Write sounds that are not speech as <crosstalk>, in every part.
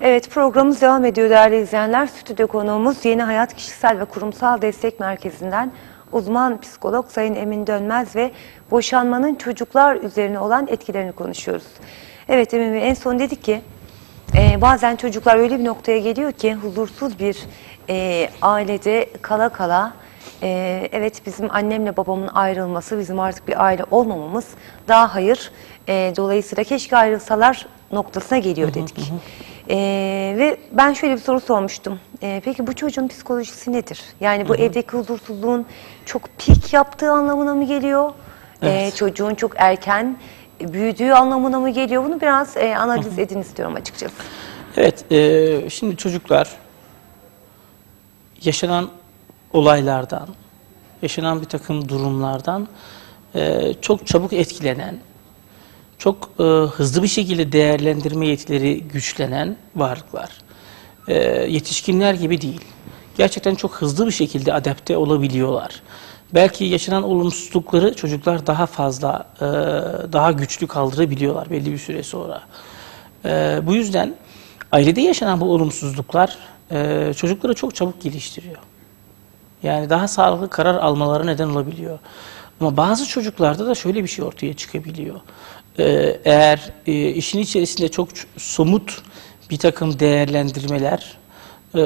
Evet programımız devam ediyor değerli izleyenler. Stüdyo konuğumuz Yeni Hayat Kişisel ve Kurumsal Destek Merkezi'nden uzman psikolog Sayın Emin Dönmez ve boşanmanın çocuklar üzerine olan etkilerini konuşuyoruz. Evet Emin Bey en son dedik ki e, bazen çocuklar öyle bir noktaya geliyor ki huzursuz bir e, ailede kala kala e, evet bizim annemle babamın ayrılması bizim artık bir aile olmamamız daha hayır. E, dolayısıyla keşke ayrılsalar noktasına geliyor dedik. Ee, ve ben şöyle bir soru sormuştum. Ee, peki bu çocuğun psikolojisi nedir? Yani bu evdeki huzursuzluğun çok pik yaptığı anlamına mı geliyor? Ee, Evet. çocuğun çok erken büyüdüğü anlamına mı geliyor? Bunu biraz e, analiz edin istiyorum açıkçası. Evet, e, şimdi çocuklar yaşanan olaylardan, yaşanan bir takım durumlardan e, çok çabuk etkilenen, çok e, hızlı bir şekilde değerlendirme yetileri güçlenen varlıklar. E, yetişkinler gibi değil. Gerçekten çok hızlı bir şekilde adapte olabiliyorlar. Belki yaşanan olumsuzlukları çocuklar daha fazla, e, daha güçlü kaldırabiliyorlar belli bir süre sonra. E, bu yüzden ailede yaşanan bu olumsuzluklar e, çocukları çok çabuk geliştiriyor. Yani daha sağlıklı karar almaları neden olabiliyor. Ama bazı çocuklarda da şöyle bir şey ortaya çıkabiliyor. Ee, eğer e, işin içerisinde çok somut bir takım değerlendirmeler, e,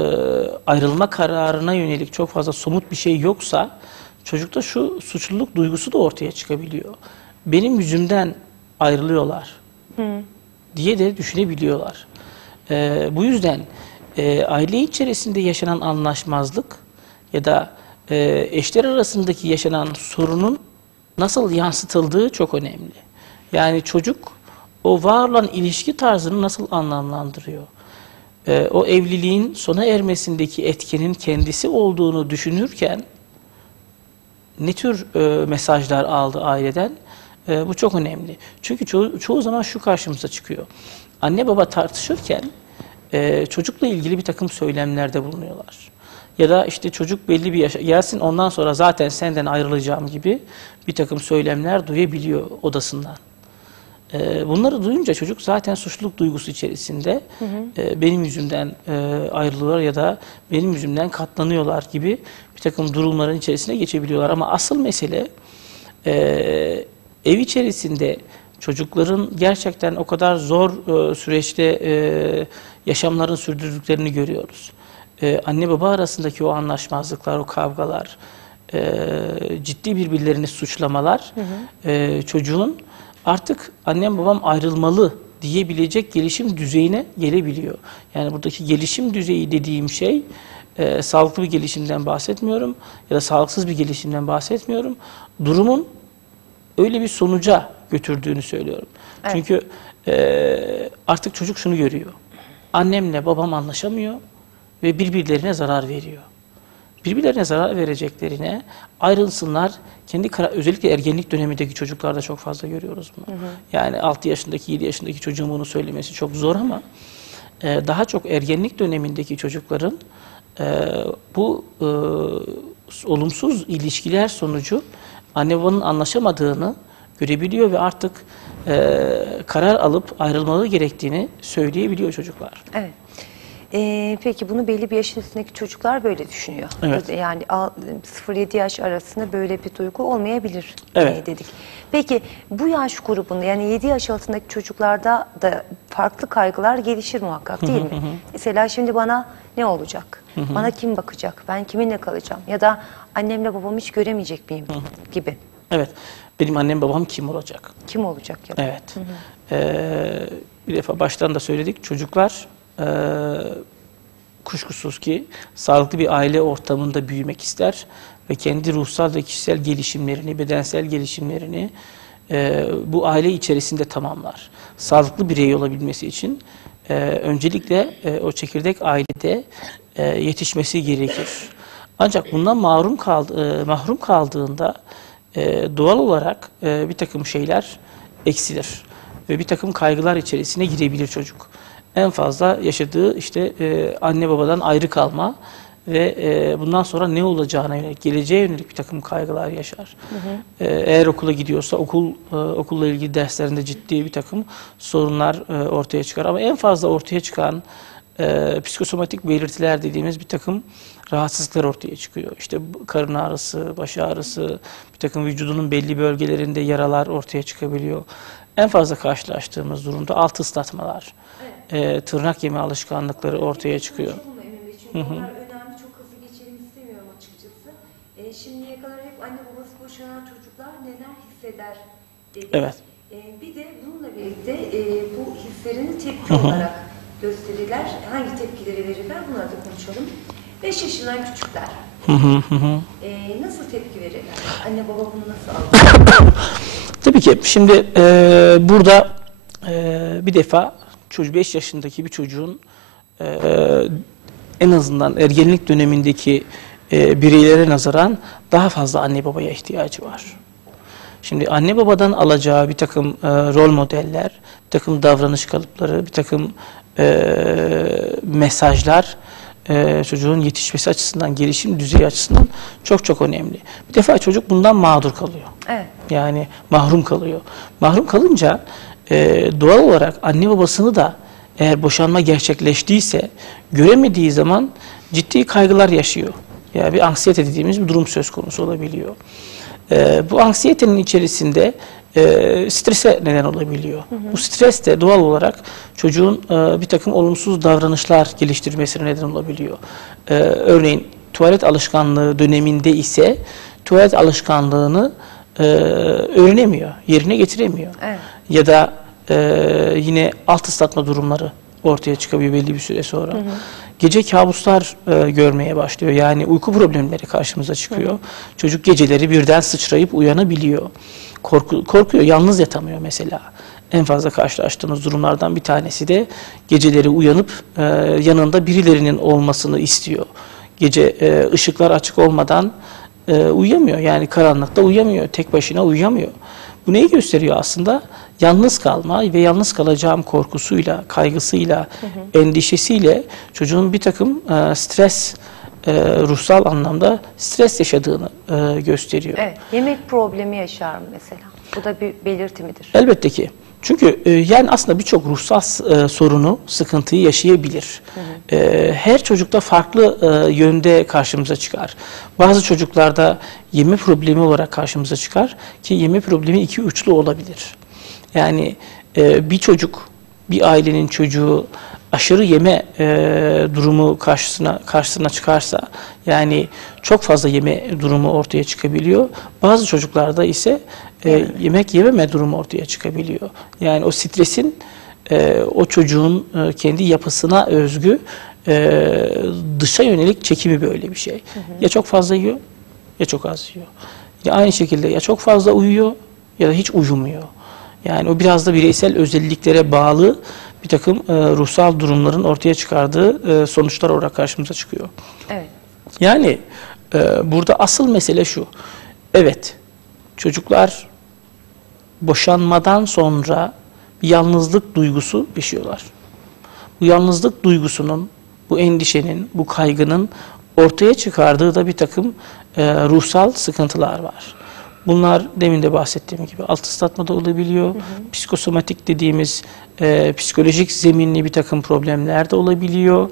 ayrılma kararına yönelik çok fazla somut bir şey yoksa çocukta şu suçluluk duygusu da ortaya çıkabiliyor. Benim yüzümden ayrılıyorlar diye de düşünebiliyorlar. Ee, bu yüzden e, aile içerisinde yaşanan anlaşmazlık ya da e, eşler arasındaki yaşanan sorunun nasıl yansıtıldığı çok önemli. Yani çocuk o var olan ilişki tarzını nasıl anlamlandırıyor? Ee, o evliliğin sona ermesindeki etkenin kendisi olduğunu düşünürken ne tür e, mesajlar aldı aileden? E, bu çok önemli. Çünkü çoğu, çoğu zaman şu karşımıza çıkıyor. Anne baba tartışırken e, çocukla ilgili bir takım söylemlerde bulunuyorlar. Ya da işte çocuk belli bir yaşa gelsin ondan sonra zaten senden ayrılacağım gibi bir takım söylemler duyabiliyor odasından. E, bunları duyunca çocuk zaten suçluluk duygusu içerisinde e, benim yüzümden e, ayrılıyorlar ya da benim yüzümden katlanıyorlar gibi bir takım durumların içerisine geçebiliyorlar. Ama asıl mesele e, ev içerisinde çocukların gerçekten o kadar zor e, süreçte e, yaşamlarını sürdürdüklerini görüyoruz. E, anne baba arasındaki o anlaşmazlıklar, o kavgalar, e, ciddi birbirlerini suçlamalar e, çocuğun artık annem babam ayrılmalı diyebilecek gelişim düzeyine gelebiliyor. Yani buradaki gelişim düzeyi dediğim şey e, sağlıklı bir gelişimden bahsetmiyorum ya da sağlıksız bir gelişimden bahsetmiyorum. Durumun öyle bir sonuca götürdüğünü söylüyorum. Evet. Çünkü e, artık çocuk şunu görüyor. Annemle babam anlaşamıyor ve birbirlerine zarar veriyor. Birbirlerine zarar vereceklerine ayrılsınlar. Kendi kara- özellikle ergenlik dönemindeki çocuklarda çok fazla görüyoruz bunu. Yani 6 yaşındaki 7 yaşındaki çocuğun bunu söylemesi çok zor ama e, daha çok ergenlik dönemindeki çocukların e, bu e, olumsuz ilişkiler sonucu anne babanın anlaşamadığını görebiliyor ve artık e, karar alıp ayrılmaları gerektiğini söyleyebiliyor çocuklar. Evet. Ee, peki bunu belli bir yaşın üstündeki çocuklar böyle düşünüyor. Evet. Yani al- 0-7 yaş arasında böyle bir duygu olmayabilir Evet. dedik. Peki bu yaş grubunda yani 7 yaş altındaki çocuklarda da farklı kaygılar gelişir muhakkak değil mi? Mesela şimdi bana ne olacak? Bana kim bakacak? Ben kiminle kalacağım? Ya da annemle babamı hiç göremeyecek miyim gibi. Evet, benim annem babam kim olacak? Kim olacak ya da? Evet. Ee, bir defa baştan da söyledik. Çocuklar e, kuşkusuz ki sağlıklı bir aile ortamında büyümek ister ve kendi ruhsal ve kişisel gelişimlerini, bedensel gelişimlerini e, bu aile içerisinde tamamlar. Sağlıklı birey olabilmesi için e, öncelikle e, o çekirdek ailede e, yetişmesi gerekir. Ancak bundan mahrum kaldı, e, mahrum kaldığında e, doğal olarak e, bir takım şeyler eksilir ve bir takım kaygılar içerisine girebilir çocuk. En fazla yaşadığı işte e, anne babadan ayrı kalma ve e, bundan sonra ne olacağına yönelik, geleceğe yönelik bir takım kaygılar yaşar. E, eğer okula gidiyorsa okul e, okulla ilgili derslerinde ciddi bir takım sorunlar e, ortaya çıkar. Ama en fazla ortaya çıkan e, psikosomatik belirtiler dediğimiz bir takım rahatsızlıklar ortaya çıkıyor. İşte karın ağrısı, baş ağrısı, bir takım vücudunun belli bölgelerinde yaralar ortaya çıkabiliyor. En fazla karşılaştığımız durumda alt ıslatmalar, e, tırnak yeme alışkanlıkları ortaya çıkıyor. Onlar önemli. Çok hızlı geçelim istemiyorum açıkçası. E, şimdiye kadar hep anne babası boşanan çocuklar neler hisseder dedik. Evet. E, bir de bununla birlikte e, bu hislerini tepki olarak gösterirler. Hangi tepkileri verirler bunları da konuşalım. 5 yaşından küçükler. E, nasıl tepki verirler? Anne baba bunu nasıl <coughs> algılar? Tabii ki. Şimdi e, burada e, bir defa çocuk 5 yaşındaki bir çocuğun e, en azından ergenlik dönemindeki e, bireylere nazaran daha fazla anne babaya ihtiyacı var. Şimdi anne babadan alacağı bir takım e, rol modeller, bir takım davranış kalıpları, bir takım e, mesajlar e, çocuğun yetişmesi açısından, gelişim düzeyi açısından çok çok önemli. Bir defa çocuk bundan mağdur kalıyor. Evet. Yani mahrum kalıyor. Mahrum kalınca e, doğal olarak anne babasını da eğer boşanma gerçekleştiyse göremediği zaman ciddi kaygılar yaşıyor. Yani bir anksiyete dediğimiz bir durum söz konusu olabiliyor. E, bu anksiyetenin içerisinde e, strese neden olabiliyor. Bu stres de doğal olarak çocuğun e, bir takım olumsuz davranışlar geliştirmesine neden olabiliyor. E, örneğin tuvalet alışkanlığı döneminde ise tuvalet alışkanlığını e, öğrenemiyor, yerine getiremiyor. Evet. Ya da e, yine alt ıslatma durumları ortaya çıkabiliyor belli bir süre sonra. Gece kabuslar e, görmeye başlıyor. Yani uyku problemleri karşımıza çıkıyor. Çocuk geceleri birden sıçrayıp uyanabiliyor. Korku, korkuyor, yalnız yatamıyor mesela. En fazla karşılaştığımız durumlardan bir tanesi de geceleri uyanıp e, yanında birilerinin olmasını istiyor. Gece e, ışıklar açık olmadan e, uyuyamıyor. Yani karanlıkta uyuyamıyor. Tek başına uyuyamıyor. Bu neyi gösteriyor aslında? Yalnız kalma ve yalnız kalacağım korkusuyla, kaygısıyla, endişesiyle çocuğun bir takım e, stres, e, ruhsal anlamda stres yaşadığını e, gösteriyor. Evet. Yemek problemi yaşar mı mesela? Bu da bir belirti midir? Elbette ki. Çünkü e, yani aslında birçok ruhsal e, sorunu, sıkıntıyı yaşayabilir. E, her çocukta farklı e, yönde karşımıza çıkar. Bazı çocuklarda yeme problemi olarak karşımıza çıkar ki yeme problemi iki uçlu olabilir. Yani e, bir çocuk, bir ailenin çocuğu aşırı yeme e, durumu karşısına karşısına çıkarsa yani çok fazla yeme durumu ortaya çıkabiliyor. Bazı çocuklarda ise e, yemek yememe durumu ortaya çıkabiliyor. Yani o stresin e, o çocuğun e, kendi yapısına özgü e, dışa yönelik çekimi böyle bir şey. Ya çok fazla yiyor ya çok az yiyor. Ya aynı şekilde ya çok fazla uyuyor ya da hiç uyumuyor. Yani o biraz da bireysel özelliklere bağlı bir takım e, ruhsal durumların ortaya çıkardığı e, sonuçlar olarak karşımıza çıkıyor. Evet. Yani e, burada asıl mesele şu. Evet, çocuklar boşanmadan sonra yalnızlık duygusu yaşıyorlar. Bu yalnızlık duygusunun, bu endişenin, bu kaygının ortaya çıkardığı da bir takım e, ruhsal sıkıntılar var. Bunlar demin de bahsettiğim gibi alt ıslatmada olabiliyor. Psikosomatik dediğimiz e, psikolojik zeminli bir takım problemler de olabiliyor.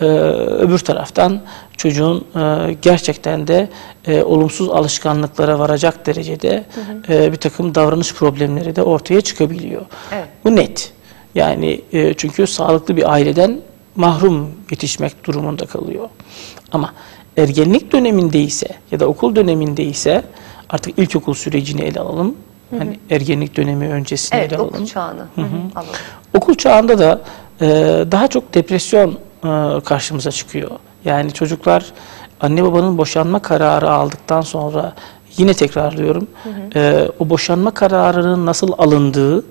E, öbür taraftan çocuğun e, gerçekten de e, olumsuz alışkanlıklara varacak derecede e, bir takım davranış problemleri de ortaya çıkabiliyor. Evet. Bu net. Yani e, çünkü sağlıklı bir aileden mahrum yetişmek durumunda kalıyor. Ama ergenlik döneminde ise ya da okul döneminde ise artık ilkokul sürecini ele alalım. Hani ergenlik dönemi öncesini Evet, ele alalım. okul çağını. Hı hı, alalım. Okul çağında da e, daha çok depresyon e, karşımıza çıkıyor. Yani çocuklar anne babanın boşanma kararı aldıktan sonra yine tekrarlıyorum. e, o boşanma kararının nasıl alındığı,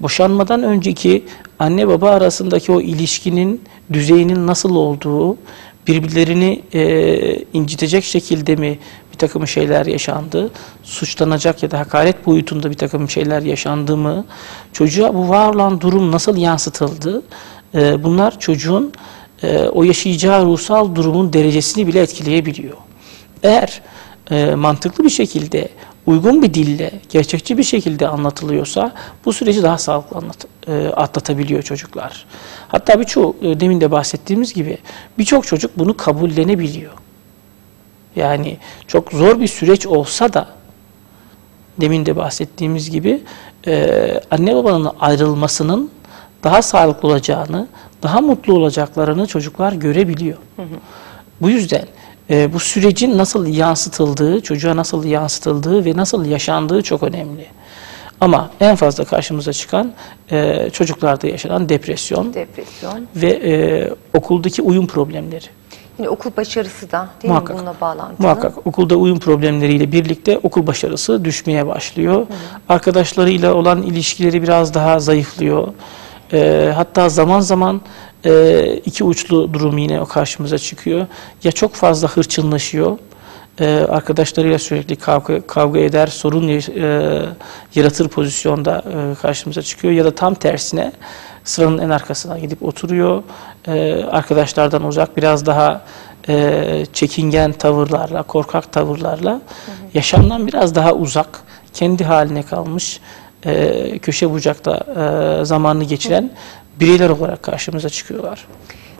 boşanmadan önceki anne baba arasındaki o ilişkinin düzeyinin nasıl olduğu, birbirlerini e, incitecek şekilde mi bir takım şeyler yaşandı, suçlanacak ya da hakaret boyutunda bir takım şeyler yaşandı mı, çocuğa bu var olan durum nasıl yansıtıldı, e, bunlar çocuğun e, o yaşayacağı ruhsal durumun derecesini bile etkileyebiliyor. Eğer e, mantıklı bir şekilde uygun bir dille, gerçekçi bir şekilde anlatılıyorsa bu süreci daha sağlıklı anlat, e, atlatabiliyor çocuklar. Hatta birçoğu e, demin de bahsettiğimiz gibi birçok çocuk bunu kabullenebiliyor. Yani çok zor bir süreç olsa da demin de bahsettiğimiz gibi e, anne babanın ayrılmasının daha sağlıklı olacağını, daha mutlu olacaklarını çocuklar görebiliyor. Bu yüzden e, bu sürecin nasıl yansıtıldığı, çocuğa nasıl yansıtıldığı ve nasıl yaşandığı çok önemli. Ama en fazla karşımıza çıkan e, çocuklarda yaşanan depresyon Depresyon. ve e, okuldaki uyum problemleri. Yine okul başarısı da değil Muhakkak. mi bununla bağlantılı? Muhakkak okulda uyum problemleriyle birlikte okul başarısı düşmeye başlıyor. Arkadaşlarıyla olan ilişkileri biraz daha zayıflıyor. Ee, hatta zaman zaman e, iki uçlu durum yine o karşımıza çıkıyor. Ya çok fazla hırçınlaşıyor. Ee, arkadaşlarıyla sürekli kavga, kavga eder, sorun e, yaratır pozisyonda e, karşımıza çıkıyor. Ya da tam tersine sıranın en arkasına gidip oturuyor. Ee, arkadaşlardan uzak biraz daha e, çekingen tavırlarla, korkak tavırlarla yaşamdan biraz daha uzak, kendi haline kalmış, e, köşe bucakta e, zamanını geçiren bireyler olarak karşımıza çıkıyorlar.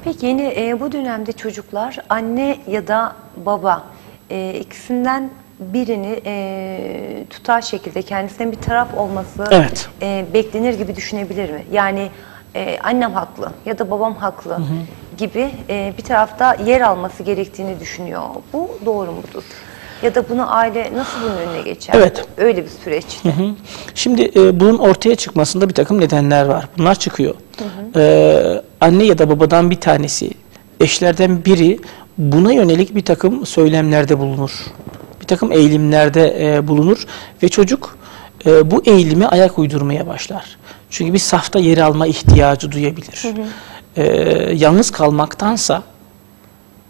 Peki e, bu dönemde çocuklar anne ya da baba e, ikisinden birini e, tutar şekilde kendisine bir taraf olması Evet. e, beklenir gibi düşünebilir mi? Yani e, annem haklı ya da babam haklı gibi e, bir tarafta yer alması gerektiğini düşünüyor. Bu doğru mudur? Ya da bunu aile nasıl bunun önüne geçer? Evet. Öyle bir süreçte. Hı. Şimdi e, bunun ortaya çıkmasında bir takım nedenler var. Bunlar çıkıyor. E, anne ya da babadan bir tanesi, eşlerden biri buna yönelik bir takım söylemlerde bulunur. Bir takım eğilimlerde e, bulunur ve çocuk e, bu eğilime ayak uydurmaya başlar. Çünkü bir safta yer alma ihtiyacı duyabilir. E, yalnız kalmaktansa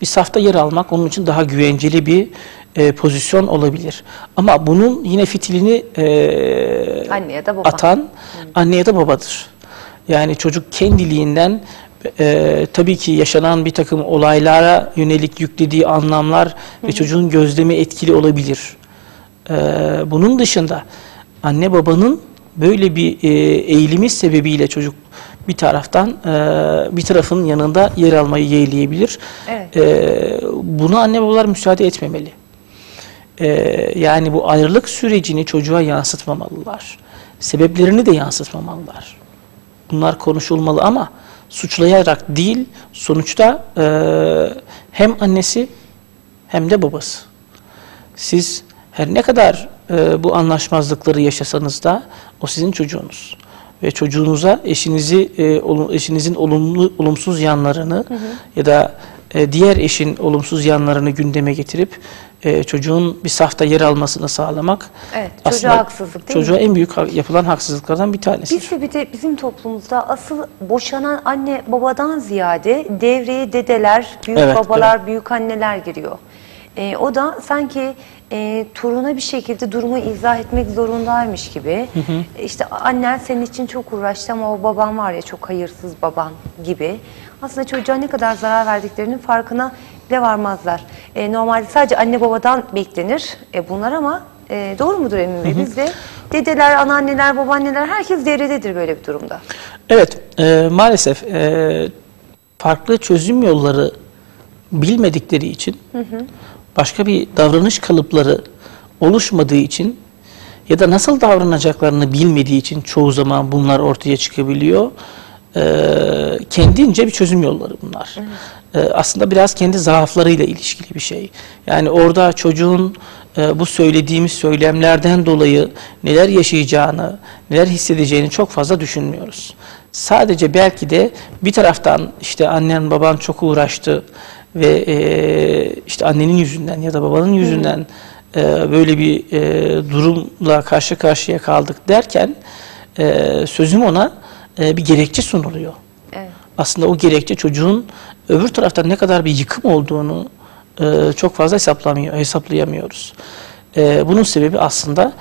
bir safta yer almak onun için daha güvenceli bir e, pozisyon olabilir. Ama bunun yine fitilini e, Anne ya da baba. atan anne ya da babadır. Yani çocuk kendiliğinden e, tabii ki yaşanan bir takım olaylara yönelik yüklediği anlamlar ve çocuğun gözlemi etkili olabilir. E, bunun dışında anne babanın böyle bir e, eğilimi sebebiyle çocuk bir taraftan e, bir tarafın yanında yer almayı yeğleyebilir. Evet. E, buna anne babalar müsaade etmemeli. E, yani bu ayrılık sürecini çocuğa yansıtmamalılar. Sebeplerini de yansıtmamalılar. Bunlar konuşulmalı ama suçlayarak değil, sonuçta e, hem annesi hem de babası. Siz her ne kadar e, bu anlaşmazlıkları yaşasanız da o sizin çocuğunuz ve çocuğunuza eşinizi e, olu- eşinizin olumlu olumsuz yanlarını ya da e, diğer eşin olumsuz yanlarını gündeme getirip e, çocuğun bir safta yer almasını sağlamak Evet, çocuğa haksızlık değil mi? çocuğa en büyük ha- yapılan haksızlıklardan bir tanesi. Biz de bir de bizim toplumumuzda asıl boşanan anne babadan ziyade devreye dedeler, büyük Evet, babalar, büyük anneler giriyor. Ee, o da sanki e, toruna bir şekilde durumu izah etmek zorundaymış gibi. E, İşte annen senin için çok uğraştı ama o baban var ya çok hayırsız baban gibi. Aslında çocuğa ne kadar zarar verdiklerinin farkına bile varmazlar. E, normalde sadece anne babadan beklenir e, bunlar ama e, doğru mudur Emin Bey? Bizde dedeler, anneanneler, babaanneler herkes devrededir böyle bir durumda. Evet, e, maalesef e, farklı çözüm yolları bilmedikleri için, başka bir davranış kalıpları oluşmadığı için ya da nasıl davranacaklarını bilmediği için çoğu zaman bunlar ortaya çıkabiliyor. E, kendince bir çözüm yolları bunlar. E, aslında biraz kendi zaaflarıyla ilişkili bir şey. Yani orada çocuğun e, bu söylediğimiz söylemlerden dolayı neler yaşayacağını, neler hissedeceğini çok fazla düşünmüyoruz. Sadece belki de bir taraftan işte annen baban çok uğraştı ve e, işte annenin yüzünden ya da babanın yüzünden e, böyle bir e, durumla karşı karşıya kaldık derken e, sözüm ona e, bir gerekçe sunuluyor. Evet. Aslında o gerekçe çocuğun öbür taraftan ne kadar bir yıkım olduğunu e, çok fazla hesaplamıyor, hesaplayamıyoruz. E, bunun sebebi aslında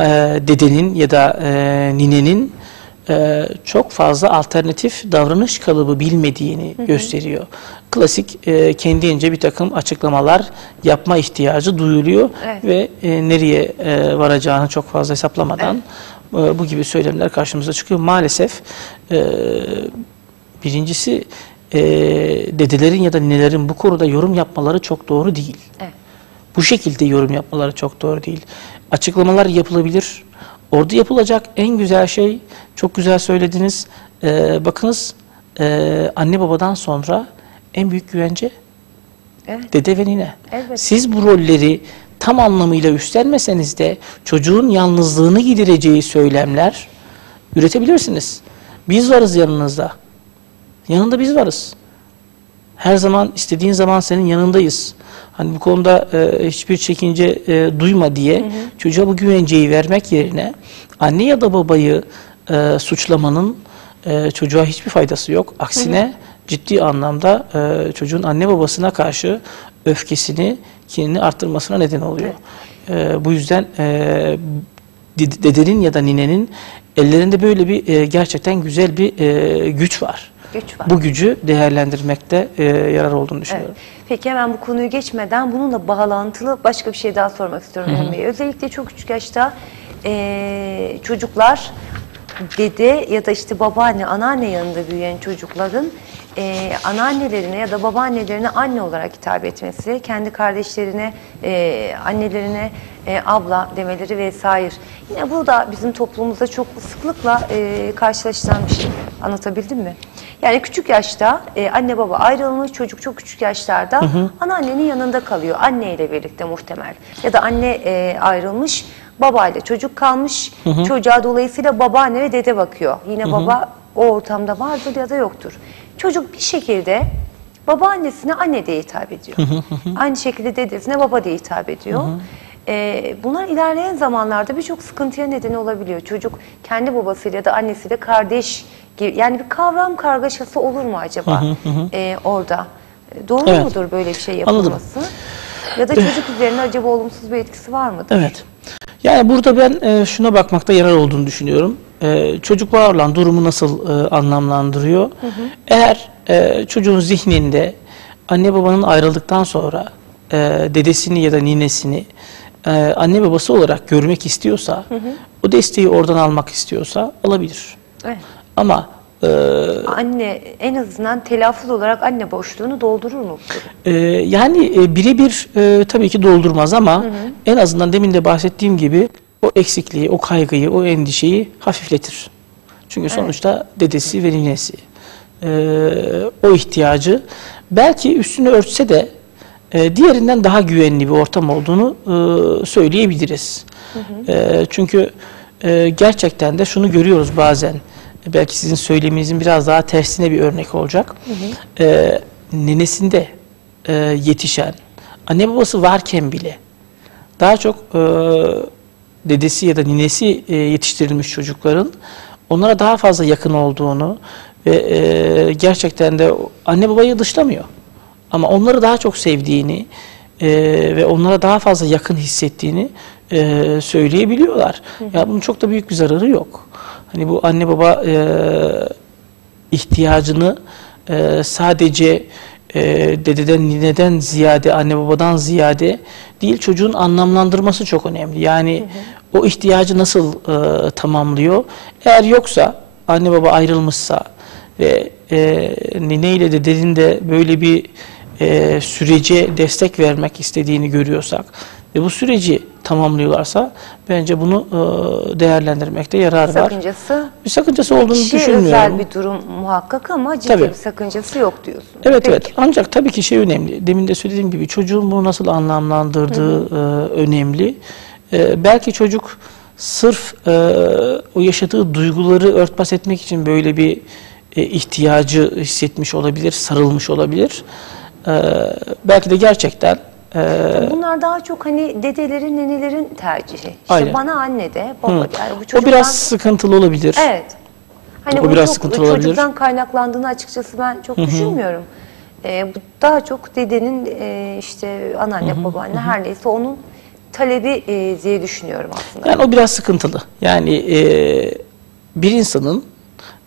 e, dedenin ya da e, ninenin e, çok fazla alternatif davranış kalıbı bilmediğini gösteriyor. Klasik e, kendince bir takım açıklamalar yapma ihtiyacı duyuluyor Evet. ve e, nereye e, varacağını çok fazla hesaplamadan e, bu gibi söylemler karşımıza çıkıyor. Maalesef e, birincisi e, dedelerin ya da ninelerin bu konuda yorum yapmaları çok doğru değil. Evet. Bu şekilde yorum yapmaları çok doğru değil. Açıklamalar yapılabilir. Orada yapılacak en güzel şey, çok güzel söylediniz. Ee, bakınız e, anne babadan sonra en büyük güvence Evet. dede ve nine. Evet. Siz bu rolleri tam anlamıyla üstlenmeseniz de çocuğun yalnızlığını gidereceği söylemler üretebilirsiniz. Biz varız yanınızda. Yanında biz varız. Her zaman istediğin zaman senin yanındayız. Hani bu konuda e, hiçbir çekince e, duyma diye çocuğa bu güvenceyi vermek yerine anne ya da babayı e, suçlamanın e, çocuğa hiçbir faydası yok. Aksine ciddi anlamda e, çocuğun anne babasına karşı öfkesini, kinini arttırmasına neden oluyor. E, bu yüzden e, dede- dedenin ya da ninenin ellerinde böyle bir e, gerçekten güzel bir e, güç var. Güç var. Bu gücü değerlendirmekte e, yarar olduğunu düşünüyorum. Evet. Peki hemen bu konuyu geçmeden bununla bağlantılı başka bir şey daha sormak istiyorum Emre Bey. Özellikle çok küçük yaşta eee, çocuklar dede ya da işte babaanne, anneanne yanında büyüyen çocukların eee anneannelerine ya da babaannelerine anne olarak hitap etmesi, kendi kardeşlerine, eee, annelerine eee, abla demeleri vesaire. Yine bu da bizim toplumumuzda çok sıklıkla eee karşılaşılan bir şey. Anlatabildim mi? Yani küçük yaşta e, anne baba ayrılmış, çocuk çok küçük yaşlarda anneannenin yanında kalıyor. Anneyle birlikte muhtemel. Ya da anne e, ayrılmış, babayla çocuk kalmış. Çocuğa dolayısıyla babaanne ve dede bakıyor. Yine baba o ortamda vardır ya da yoktur. Çocuk bir şekilde babaannesine anne diye hitap ediyor. Aynı şekilde dedesine baba diye hitap ediyor. Ee, bunlar ilerleyen zamanlarda birçok sıkıntıya neden olabiliyor. Çocuk kendi babasıyla ya da annesiyle kardeş gibi yani bir kavram kargaşası olur mu acaba ee, orada? Ee, Doğru Evet. mudur böyle bir şey Anladım. yapılması? Ya da çocuk üzerine acaba olumsuz bir etkisi var mıdır? Evet. Yani burada ben e, şuna bakmakta yarar olduğunu düşünüyorum. E, çocuk var olan durumu nasıl e, anlamlandırıyor? Eğer e, çocuğun zihninde anne babanın ayrıldıktan sonra e, dedesini ya da ninesini e, anne babası olarak görmek istiyorsa, o desteği oradan almak istiyorsa alabilir. Evet. Ama e, Anne en azından telaffuz olarak anne boşluğunu doldurur mu? Ee, yani e, birebir e, tabii ki doldurmaz ama en azından demin de bahsettiğim gibi o eksikliği, o kaygıyı, o endişeyi hafifletir. Çünkü sonuçta dedesi ve ninesi e, o ihtiyacı belki üstünü örtse de e, diğerinden daha güvenli bir ortam olduğunu e, söyleyebiliriz. E, çünkü e, gerçekten de şunu görüyoruz bazen. Belki sizin söyleminizin biraz daha tersine bir örnek olacak. E, nenesinde e, yetişen, anne babası varken bile daha çok e, dedesi ya da ninesi e, yetiştirilmiş çocukların onlara daha fazla yakın olduğunu ve e, gerçekten de anne babayı dışlamıyor. Ama onları daha çok sevdiğini e, ve onlara daha fazla yakın hissettiğini e, söyleyebiliyorlar. Ya bunun çok da büyük bir zararı yok. Hani bu anne baba e, ihtiyacını e, sadece e, dededen, nineden ziyade, anne babadan ziyade değil çocuğun anlamlandırması çok önemli. Yani o ihtiyacı nasıl e, tamamlıyor? Eğer yoksa, anne baba ayrılmışsa ve e, nine ile dedenin de böyle bir e, sürece destek vermek istediğini görüyorsak ve bu süreci tamamlıyorlarsa bence bunu e, değerlendirmekte yarar var. Sakıncası Bir sakıncası olduğunu kişiye düşünmüyorum. özel bir durum muhakkak ama ciddi Tabii. bir sakıncası yok diyorsun. Evet Peki. evet. Ancak tabii ki şey önemli. Demin de söylediğim gibi çocuğun bunu nasıl anlamlandırdığı e, önemli. E, belki çocuk sırf e, o yaşadığı duyguları örtbas etmek için böyle bir e, ihtiyacı hissetmiş olabilir, sarılmış olabilir. E, belki de gerçekten e, Bunlar daha çok hani dedelerin, nenelerin tercihi. İşte Aynen. bana anne de, baba hı, de. Yani bu o çocuktan- biraz sıkıntılı olabilir. Evet. Hani O bu biraz çok sıkıntılı olabilir. çocuktan kaynaklandığını açıkçası ben çok düşünmüyorum. Ee, bu daha çok dedenin e, işte anneanne, babaanne her neyse onun talebi e, diye düşünüyorum aslında. Yani o biraz sıkıntılı. Yani e, bir insanın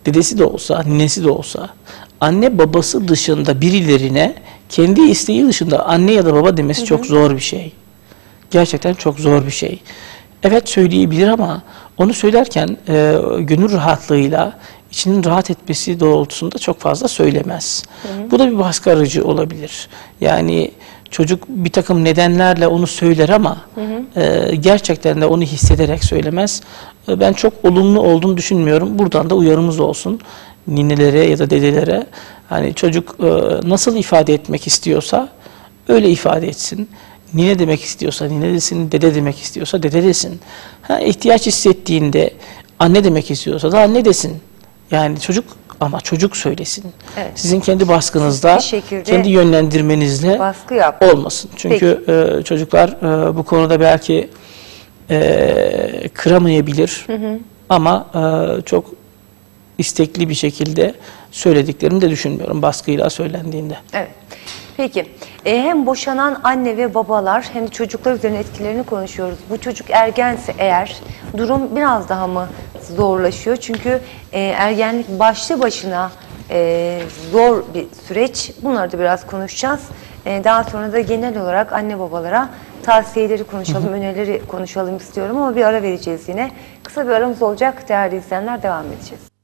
dedesi de olsa, ninesi de olsa anne babası dışında birilerine kendi isteği dışında anne ya da baba demesi çok zor bir şey. Gerçekten çok zor bir şey. Evet söyleyebilir ama onu söylerken e, gönül rahatlığıyla içinin rahat etmesi doğrultusunda çok fazla söylemez. Bu da bir baskı aracı olabilir. Yani çocuk bir takım nedenlerle onu söyler ama e, gerçekten de onu hissederek söylemez. E, ben çok olumlu olduğunu düşünmüyorum. Buradan da uyarımız olsun ninelere ya da dedelere. Hani çocuk e, nasıl ifade etmek istiyorsa öyle ifade etsin. Nine demek istiyorsa nine desin, dede demek istiyorsa dede desin. Ha, ihtiyaç hissettiğinde anne demek istiyorsa da anne desin. Yani çocuk ama çocuk söylesin. Evet. Sizin kendi baskınızda, kendi yönlendirmenizle Baskı olmasın. Çünkü e, çocuklar e, bu konuda belki e, kıramayabilir ama e, çok istekli bir şekilde söylediklerini de düşünmüyorum baskıyla söylendiğinde. Evet. Peki e, hem boşanan anne ve babalar hem de çocuklar üzerine etkilerini konuşuyoruz. Bu çocuk ergense eğer durum biraz daha mı zorlaşıyor? Çünkü e, ergenlik başlı başına e, zor bir süreç. Bunları da biraz konuşacağız. E, daha sonra da genel olarak anne babalara tavsiyeleri konuşalım, önerileri konuşalım istiyorum ama bir ara vereceğiz yine. Kısa bir aramız olacak değerli izleyenler devam edeceğiz.